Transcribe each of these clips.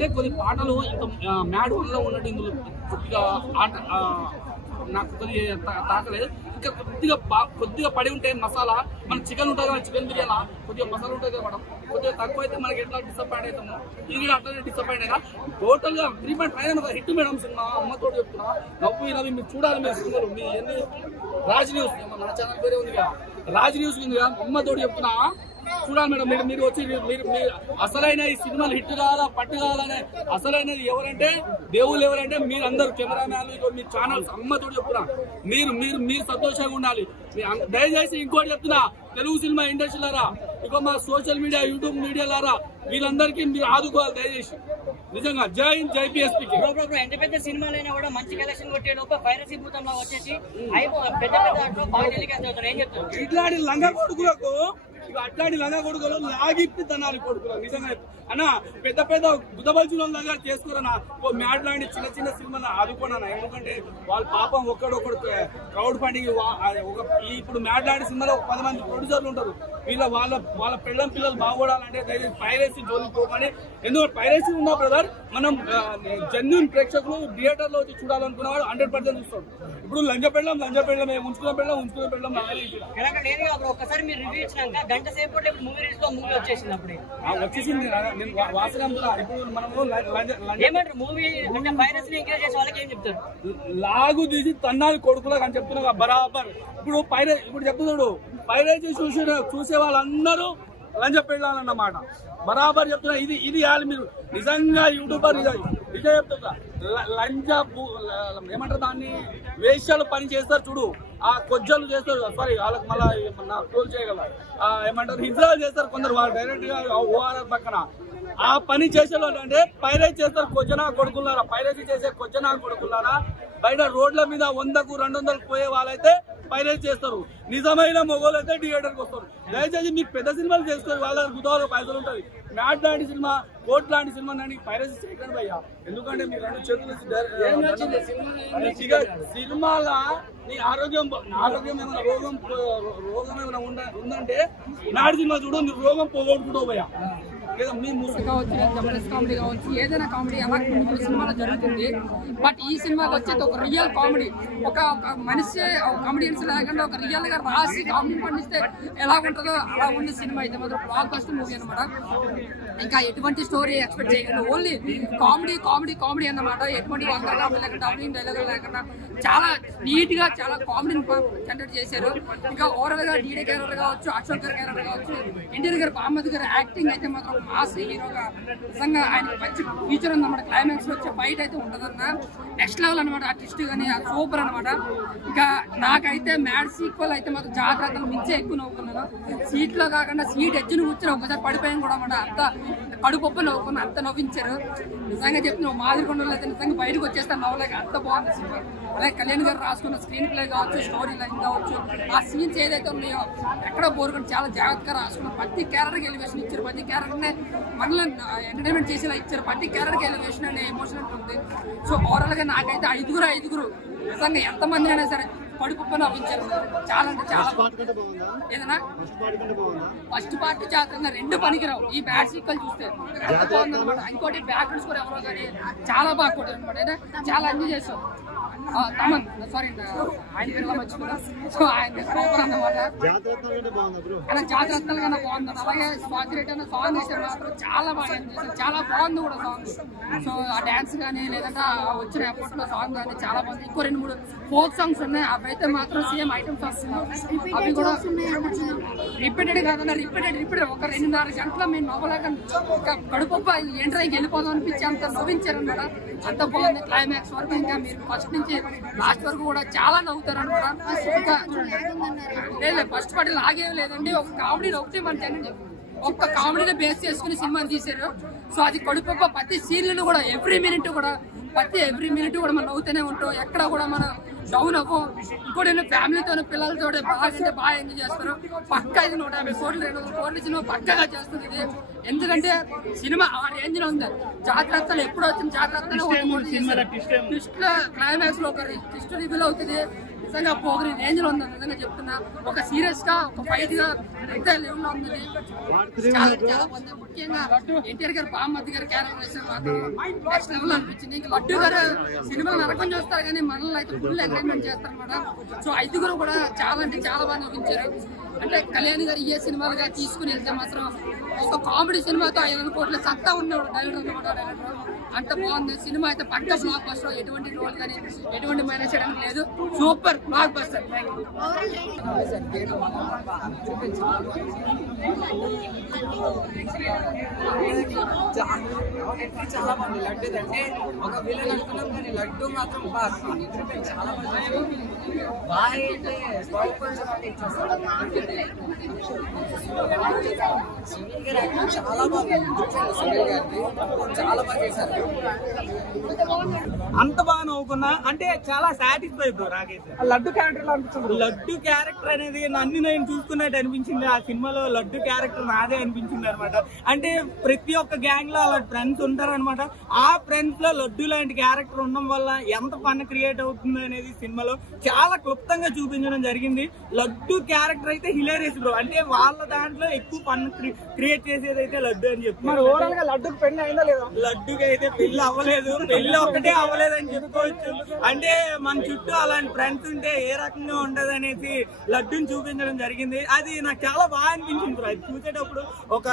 అంటే కొన్ని పాటలు ఇంకా మ్యాడ్ వల్ల ఉన్నట్టు ఇందులో కొద్దిగా ఆట నాకు కొద్దిగా తాకలేదు. ఇంకా కొద్దిగా పడి ఉంటే మసాలా, మన చికెన్ ఉంటుంది కదా, చికెన్ బిర్యానీ కొద్దిగా మసాలా ఉంటుంది కదా మేడం, కొద్దిగా తక్కువ అయితే మనకి ఎట్లా డిసప్పాయింట్ అవుతాము, ఇది కూడా అట్లనే డిసప్పాయింట్ అయినా. టోటల్ గా 3.5 హిట్ మేడం సినిమా. అమ్మతో చెప్తున్నా, నవ్వు మీరు చూడాలి. మీరు సినిమాలు మీ ఎన్ని రాజ్ న్యూస్ మన ఛానల్ పేరే ఉంది కదా, రాజ్ న్యూస్ ఉంది కదా, అమ్మతోటి చెప్తున్నా చూడాలి మేడం. మీరు వచ్చి మీరు అసలైన ఈ సినిమాలు హిట్ కావాలా, పట్టు కావాలనే అసలైనది ఎవరంటే దేవుళ్ళు ఎవరంటే మీరు అందరు కెమెరామ్యాన్లు, మీ ఛానల్స్. అమ్మతోటి చెప్తున్నా, మీరు సంతోషంగా ఉండాలి. దయచేసి ఇంకోటి చెప్తున్నా, తెలుగు సినిమా ఇండస్ట్రీలారా, ఇక మా సోషల్ మీడియా యూట్యూబ్ మీడియాలారా, వీళ్ళందరికీ మీరు ఆదుకోవాలి దయచేసి. నిజంగా జై హింద్, జై పిఎస్పీ. ఎంత పెద్ద సినిమాలైనా కూడా మంచి కలెక్షన్ కొట్టేలోపు పైరసీ భూతంలో వచ్చేసి పెద్ద ఏం చెప్తారు? ఇట్లాంటి లంగా కొడుకులకు, అట్లాంటి లంగా కొడుకులు లాగిప్పి తనాలి కొడుకులు. నిజంగా అన్న పెద్ద గుద్దబల్చుల లాగా చేసుకోరన్నా. మ్యాడ్ లాంటి చిన్న సినిమాలు ఆదుకోనా. ఎందుకంటే వాళ్ళ పాపం ఒక్కడొక్కడు క్రౌడ్ ఫండింగ్. ఇప్పుడు మ్యాడ్ లాంటి సినిమాలో 10 మంది ప్రొడ్యూసర్లు ఉంటారు. వాళ్ళ పిల్లలు బాగుపడాలంటే దయచేసి పైరసీ జోలికి పోమని. ఎందుకంటే పైరసీ ఉన్నా బ్రదర్, మనం జెన్యూన్ ప్రేక్షకులు థియేటర్ లో వచ్చి చూడాలనుకున్నవాడు 100% చూస్తాడు. ఇప్పుడు లంజ పెళ్ళం ఉంచుకున్న పెళ్ళం ఒక్కసారి మీరు రివ్యూ ఇచ్చినాక గంట సేపు మూవీ వచ్చేసింది. అప్పుడే వచ్చేసింది. ఇప్పుడు మనము ఏమంటారు మూవీ అంటే పైరసీని ఎంకరేజ్ చేసే వాళ్ళకి ఏం చెప్తారు? లాగు తీసి తన్నాలి కొడుకులకు అని చెప్తున్నా బరాబర్. ఇప్పుడు చెప్తున్నాడు, పైరసీ చూసే వాళ్ళందరూ లంజ పెళ్ళాలన్నమాట. బరాబర్ చెప్తున్నా. ఇది ఇవ్వాలి మీరు నిజంగా యూట్యూబర్ ఇదే చెప్తున్నా. లంజ ఏమంటారు దాన్ని, వేష్యాలు పని చేస్తారు చూడు, ఆ కొజ్జలు చేస్తారు. సారీ వాళ్ళకి మళ్ళీ ట్రోల్ చేయగల ఏమంటారు, హిజ్రాలు చేస్తారు కొందరు. వాళ్ళు డైరెక్ట్ గా ఓఆర్ఆర్ పక్కన ఆ పని చేసేవాళ్ళు అంటే పైరసీ చేస్తారు. కొజ్జనా కొడుకున్నారా, పైరసీ చేసే కొజ్జనా కొడుకున్నారా. బయట రోడ్ల మీద 100కు 200కు పోయే వాళ్ళైతే పైరసీ చేస్తారు. నిజమైన మొగోళ్ళు అయితే థియేటర్కి వస్తారు. దయచేసి మీకు పెద్ద సినిమాలు చేసుకోరు, వాళ్ళ గుతాలో పైసలు ఉంటుంది. మ్యాడ్ లాంటి సినిమా, కోర్ట్ లాంటి సినిమా పైరసీ చేయకండి భయ్యా. ఎందుకంటే మీరు 2 చేతులు సినిమాల నీ ఆరోగ్యం ఏమైనా రోగం ఏమైనా ఉందంటే మ్యాడ్ సినిమా చూడు, నీ రోగం పోగొట్టుకుంటావు భయ్యా. కావచ్చు, జబర్దస్త్ కామెడీ కావచ్చు, ఏదైనా కామెడీ అలా కొన్ని సినిమాలో జరుగుతుంది. బట్ ఈ సినిమాకి వచ్చేది ఒక రియల్ కామెడీ. ఒక మనిషి కామెడియన్స్ లేకుండా ఒక రియల్ గా రాసి కామెడీ పండిస్తే ఎలా ఉంటుందో అలా ఉన్న సినిమా అయితే మాత్రం బ్లాక్ బస్టర్ మూవీ అనమాట. ఇంకా ఎటువంటి స్టోరీ ఎక్స్పెక్ట్ చేయకుండా ఓన్లీ కామెడీ అన్నమాట. ఎటువంటి వంకరగా లేకుండా డైలాగులు లేకుండా చాలా నీట్ గా చాలా కామెడీని జనరేట్ చేశారు. ఇంకా ఓవరాల్ గా డీడే క్యారెక్టర్ కావచ్చు, అశోక్ గారి క్యారెక్టర్ కావచ్చు, ఎన్టీఆర్ గారు, మహమ్మద్ గారి యాక్టింగ్ అయితే మాత్రం మాస్ హీరోగా నిజంగా ఆయన మంచి ఫీచర్ ఉందన్నమాట. క్లైమాక్స్ లో వచ్చే ఫైట్ అయితే ఉంటదన్న నెక్స్ట్ లెవెల్ అనమాట. ఆ ట్విస్ట్ కానీ సూపర్ అనమాట. ఇంకా నాకైతే మ్యాడ్ సీక్వెల్ అయితే మాత్రం జాగ్రత్తలు మించే ఎక్కువ నవ్వుకున్నాను. సీట్ లో కాకుండా సీట్ ఎడ్జ్ని కూర్చొని ఒకసారి పడిపోయాను కూడా అనమాట. అంత కడుపొప్ప నవ్వుకున్నా, అంత నవ్వించారు. నిజంగా చెప్తున్నావు, మాదిరికొండలో అయితే నిజంగా బయటకు వచ్చేస్తాను నవ్వలేక, అంత బాగుంది సినిమా. అలాగే కళ్యాణ్ గారు రాసుకున్న స్క్రీన్ ప్లే కావచ్చు, స్టోరీ లైన్ కావచ్చు, ఆ సీన్స్ ఏదైతే ఉన్నాయో ఎక్కడ బోరుకొని చాలా జాగ్రత్తగా రాసుకున్నారు. ప్రతి క్యారెక్టర్కి ఎలివేషన్ ఇచ్చారు, ప్రతి క్యారెక్టర్ని మనలో ఎంటర్టైన్మెంట్ చేసేలా ఇచ్చారు. ప్రతి క్యారెక్టర్కి ఎలివేషన్ అనే ఎమోషన్ ఉంటుంది. సో ఓవరాల్ గా నాకైతే ఐదుగురు నిజంగా ఎంతమంది అయినా సరే కడుపు నవ్వించారు. చాలా అంటే చాలా ఏదన్నా ఫస్ట్ పార్ట్ జాగ్రత్తగా 2 పనికిరావు. ఈ బ్యాడ్ సీక్వెల్ చూస్తే ఎంత బాగుందన్నమాట. ఇంకోటి బ్యాక్గ్రౌండ్స్ కూడా ఎవరో కానీ చాలా బాగా కొట్టారు అనమాట. చాలా ఎంజాయ్ చేస్తాం. తమన్ సారీ ఆయన పేరు మర్చిపోయినా. సో ఆయన సూపర్ అన్నమాట. అలా జాగ్రత్తలు కన్నా బాగుంది. అలాగే స్వాతిరెడ్డి అన్న సాంగ్ వేసారు మాత్రం చాలా బాగా ఎంజాయ్ చేశారు. చాలా బాగుంది కూడా సాంగ్. సో ఆ డాన్స్ కానీ లేదంటే వచ్చిన ఎఫర్ట్ లో సాంగ్ కానీ చాలా బాగుంది. ఇంకో 2-3 ఫోక్ సాంగ్స్ ఉన్నాయి, అవైతే మాత్రం సేమ్ ఐటమ్స్ వస్తున్నాయి. అవి కూడా రిపీటెడ్ కాదన్నా రిపీటెడ్ ఒక 2-4 గంటల మేము నవ్వలేక ఒక కడుపొప్ప ఏంట్రా వెళ్ళిపోదాం అనిపించి అంత నవ్వించారు అనమాట. అంత బాగుంది. క్లైమాక్స్ వరకు ఇంకా మీరు ఫస్ట్ నుంచి లాస్ట్ వరకు కూడా చాలా నవ్వుతారు అనమాట. ఇంకా లేదు ఫస్ట్ పార్టీ లాగేం లేదండి. ఒక కామెడీ ఒకటి మన జనం ఒక్క కామెడీని బేస్ చేసుకుని సినిమాని తీశారు. సో అది కడుపొప్ప ప్రతి సీన్లు కూడా ఎవ్రీ మినిట్ కూడా మనం నవ్వుతూనే ఉంటాం. ఎక్కడ కూడా మనం డౌన్ అవ్వం. ఇంకోటి ఫ్యామిలీతో పిల్లలతో బాగా ఎంజాయ్ చేస్తారు. పక్కా ఇది 150 కోట్లు 200 కోట్లు సినిమా పక్కగా చేస్తుంది. ఇది ఎందుకంటే సినిమా ఆ రేంజ్ లో ఉంది. జాగ్రత్తలు ఎప్పుడు వచ్చిన జాగ్రత్తలు క్లైమాక్స్ లో ఒక ట్విస్ట్ రివీల్ అవుతుంది. నిజంగా పోగరి రేంజ్ లో ఉంది. నిజంగా చెప్తున్నా, ఒక సీరియస్ గా ఒక ఫైట్ గా పెద్ద లెవెల్ లో ఉంది. చాలా చాలా బాగుంది. ముఖ్యంగా ఎన్టీఆర్ గారు బామ్మతి గారి క్యారెక్టర్ మాత్రం నెక్స్ట్ లెవెల్ అనిపించింది. ఇంకా లడ్డు గారు సినిమాలు నరకం చేస్తారు కానీ మనల్ని అయితే ఫుల్ ఎంకరేజ్మెంట్ చేస్తారు అనమాట. సో 5 కూడా చాలా అంటే చాలా బాగా నవ్వించారు. అంటే కళ్యాణ్ గారు ఏ సినిమాలుగా తీసుకుని వెళ్తే మాత్రం ఒక కామెడీ సినిమాతో 500 కోట్ల సత్తా ఉన్నాడు డైరెక్టర్ అనమాట. డైరెక్టర్ అంత బాగుంది సినిమా అయితే. పక్క బ్లాక్ బస్టర్, ఎటువంటి రోల్ కానీ ఎటువంటి మైనస్ చేయడం లేదు. Super block buster. చాలా బాగుంది. లడ్డు అంటే ఒక విలన్ అనుకున్నాం కానీ లడ్డు మాత్రం చాలా చాలా బాగుంది. చాలా బాగా చేశారు. అంత బాగా నవ్వుకున్నా. అంటే చాలా సాటిస్ఫై బ్రో నాకైతే. లడ్డు క్యారెక్టర్ అనిపించింది. లడ్డు క్యారెక్టర్ అనేది నన్ను నేను చూసుకున్నట్టు అనిపించింది. ఆ సినిమాలో లడ్డు క్యారెక్టర్ నాదే అనిపించింది అనమాట. అంటే ప్రతి ఒక్క గ్యాంగ్ లో అలా ఫ్రెండ్స్ ఉంటారు అనమాట. ఆ ఫ్రెండ్స్ లో లడ్డు లాంటి క్యారెక్టర్ ఉండడం వల్ల ఎంత ఫన్ క్రియేట్ అవుతుంది అనేది సినిమాలో చాలా క్లుప్తంగా చూపించడం జరిగింది. లడ్డు క్యారెక్టర్ అయితే హిలేరియస్ బ్రో. అంటే వాళ్ళ దాంట్లో ఎక్కువ ఫన్ క్రియేట్ చేసేది అయితే లడ్డు అని చెప్తారు. ఓవరాల్ గా లడ్డుకి పెళ్లి అయిందా లేదా? లడ్డుకి అయితే పెళ్లి అవ్వలేదు. పెళ్లి ఒక్కటే అవ్వలేదని చెప్పుకోవచ్చు. అంటే మన చుట్టూ అలాంటి ఫ్రెండ్స్ ఉంటే ఏ రకంగా ఉండదు అనేసి లడ్డుని చూపించడం జరిగింది. అది నాకు చాలా బాగా అనిపించింది బ్రో. అది చూసేటప్పుడు ఒక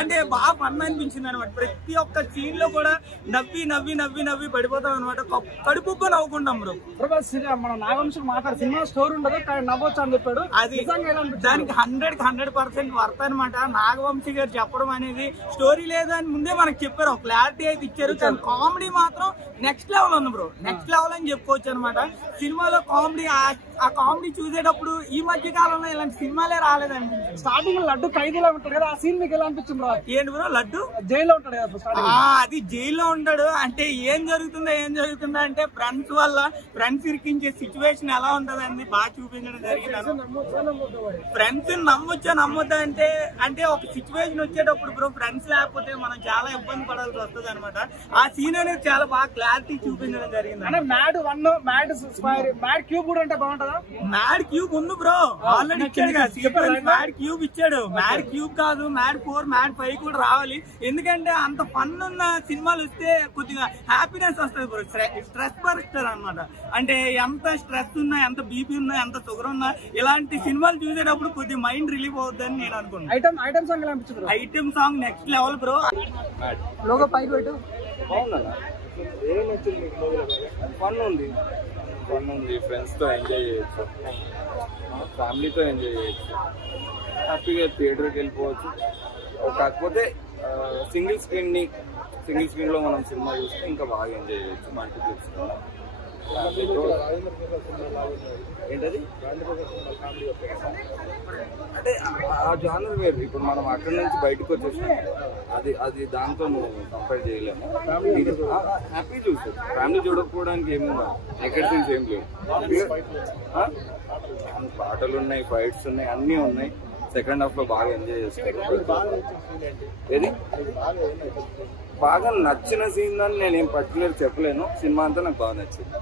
అంటే బాగా ఫన్ అనిపించింది అనమాట. ప్రతి ఒక్క సీన్ లో కూడా నవ్వి నవ్వి నవ్వి నవ్వి పడిపోతాం అనమాట. కడుపుగా నవ్వుకుంటాం బ్రో. మన నాగవంశం మాట్లాడు సినిమా స్టోరీ ఉండదు నవ్వచ్చు అని చెప్పాడు. అది దానికి 100% వర్త్ అనమాట. నాగవంశీ గారు చెప్పడం అనేది స్టోరీ లేదు అని ముందే మనకు చెప్పారు. ఒక క్లారిటీ అయితే ఇచ్చారు. కానీ కామెడీ మాత్రం నెక్స్ట్ లెవెల్ ఉంది బ్రో. నెక్స్ట్ లెవెల్ అని చెప్పుకోవచ్చు అనమాట. సినిమాలో కామెడీ ఆ కామెడీ చూసేటప్పుడు ఈ మధ్య కాలంలో ఇలాంటి సినిమాలే రాలేదనిపించింది. స్టార్టింగ్ లడ్డు ఖైదీలో ఉంటాడు కదా, ఆ సీన్ మీకు ఎలా అనిపించింది బ్రో? ఏంటి బ్రో లడ్డు జైల్లో ఉంటాడు కదా? అది జైల్లో ఉంటాడు. అంటే ఏం జరుగుతుందా అంటే ఫ్రెండ్స్ వల్ల ఫ్రెండ్స్ ఇరికించే సిచ్యువేషన్ ఎలా ఉంటదని బాగా చూపించడం జరిగింది. ఫ్రెండ్స్ నమ్మొద్దా అంటే ఒక సిచ్యువేషన్ వచ్చేటప్పుడు బ్రో ఫ్రెండ్స్ లేకపోతే మనం చాలా ఇబ్బంది పడాల్సి వస్తుంది అనమాట. ఆ సీన్ అనేది చాలా బాగా క్లారిటీ చూపించడం జరిగింది. అంటే మ్యాడ్ క్యూబ్ కూడా అంటే బాగుంటుందా? మ్యాడ్ క్యూబ్ ఉంది బ్రో. ఆల్రెడీ ఇచ్చాడు కదా. మ్యాడ్ క్యూబ్ ఇచ్చాడు. మ్యాడ్ క్యూబ్ కాదు, మ్యాడ్ 4 మ్యాడ్ 5 కూడా రావాలి. ఎందుకంటే అంత ఫన్ ఉన్న సినిమాలు వస్తే కొద్దిగా హ్యాపీనెస్ వస్తుంది బ్రో. స్ట్రెస్ పరుస్తారు అనమాట. అంటే ఎంత స్ట్రెస్ ఉన్నా, ఎంత బీపీ ఉన్నా, ఎంత షుగర్ ఉన్నా ఇలాంటి సినిమాలు చూసేటప్పుడు కొద్దిగా మైండ్ రిలీఫ్ అవుతుందని నేను అనుకున్నాను. Item song next level bro. Logo పైకి పెట్టు. ఫన్ ఉంది. ఫ్రెండ్స్ తో ఎంజాయ్ చేయొచ్చు, ఫ్యామిలీతో ఎంజాయ్ చేయొచ్చు, హ్యాపీగా థియేటర్కి వెళ్ళిపోవచ్చు. కాకపోతే సింగిల్ స్క్రీన్ లో మనం సినిమా చూస్తే ఇంకా బాగా ఎంజాయ్ చేయొచ్చు. మల్టీప్లెక్స్ ఏంటది అంటే ఆ జానర్ వేరు. ఇప్పుడు మనం అక్కడి నుంచి బయటకు వచ్చేసాం. అది దాంతో నువ్వు కంపేర్ చేయలేము. హ్యాపీ చూసారు. ఫ్యామిలీ చూడకపోవడానికి ఏమి నెగటివ్ థింగ్స్ ఏం లేవు. పాటలు ఉన్నాయి, ఫైట్స్ ఉన్నాయి, అన్నీ ఉన్నాయి. సెకండ్ హాఫ్ లో బాగా ఎంజాయ్ చేస్తారు. ఏది బాగా నచ్చిన సీన్ అని నేనేం పర్టికులర్ చెప్పలేను. సినిమా అంతా నాకు బాగా నచ్చింది.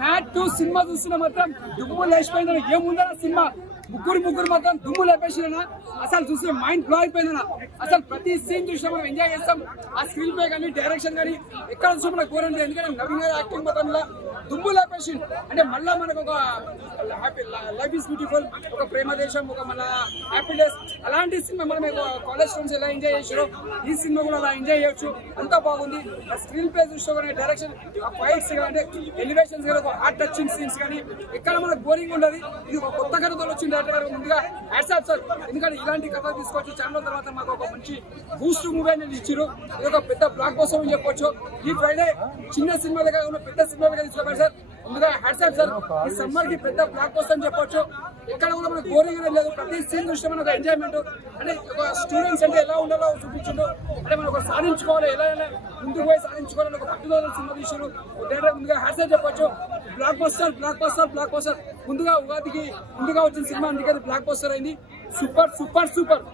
మ్యాట్ 2 సినిమా చూస్తున్నా మాత్రం దుమ్ము లేచిపోయిందన్న. ఏముందన్న సినిమా ముగ్గురు మాత్రం దుమ్ము లేపేసినా. అసలు చూస్తే మైండ్ బ్లో అయిపోయిందన్న. అసలు ప్రతి సీన్ చూసినా మనం ఎంజాయ్ చేస్తాం. ఆ స్క్రీన్ ప్లే కానీ, డైరెక్షన్ కానీ ఎక్కడ చూసినా మనకు కోరండి. ఎందుకంటే నవీన్ గారి యాక్టింగ్ మొత్తం దుమ్ము లేపేసి అంటే మళ్ళా మనకు ఒక హ్యాపీ లైఫ్ ఈస్ బ్యూటిఫుల్, ఒక ప్రేమ దేశం, ఒక మన హ్యాపీ డేస్ అలాంటి సినిమా మనం కాలేజ్ స్టూడెంట్స్ ఎలా ఎంజాయ్ చేసారో ఈ సినిమా కూడా అలా ఎంజాయ్ చేయొచ్చు. అంతా బాగుంది. ఆ స్క్రీన్ ప్లే చూస్తే కానీ, డైరెక్షన్, ఆ ఫైట్స్ కానీ, ఎలివేషన్స్ కానీ, ఒక హార్ట్ టచింగ్ సీన్స్ కానీ ఎక్కడ మనకు బోరింగ్ ఉండదు. ఇది ఒక కొత్త కథతో వచ్చింది డైరెక్టర్ గారు. ముందుగా హ్యాట్స్ ఆఫ్ సార్. ఎందుకంటే ఇలాంటి కథ తీసుకొచ్చి చాలా తర్వాత మాకు ఒక మంచి బూస్ట్ మూవీ అనేది ఇచ్చారు. ఇది ఒక పెద్ద బ్లాక్ బస్టర్ అని చెప్పొచ్చు. ఈ ఫ్రైడే చిన్న సినిమాలుగా ఉన్న పెద్ద సినిమాలుగా తీసుకున్నారు సార్. ముందుగా హ్యాట్స్ ఆఫ్ సార్. ఈ సమ్మర్ కి పెద్ద బ్లాక్ బస్టర్ అని చెప్పొచ్చు. ఎక్కడ కూడా మనకు బోరింగ్ అనేది లేదు. ప్రతి సీన్ చూస్తే మనకు ఎంజాయ్మెంట్. అంటే ఒక స్టూడెంట్స్ అంటే ఎలా ఉండాలో చూపించిండు. అంటే మనం ఒక సాధించుకోవాలి, ఎలా ముందుకు పోయి సాధించుకోవాలని ఒక పట్టుదల సినిమా తీసారు. ముందుగా హ్యాట్స్ ఆఫ్ చెప్పొచ్చు. Block buster. ముందుగా ఉగాదికి ముందుగా వచ్చిన సినిమా అందుకని బ్లాక్ బస్టర్ అయింది. Super super super.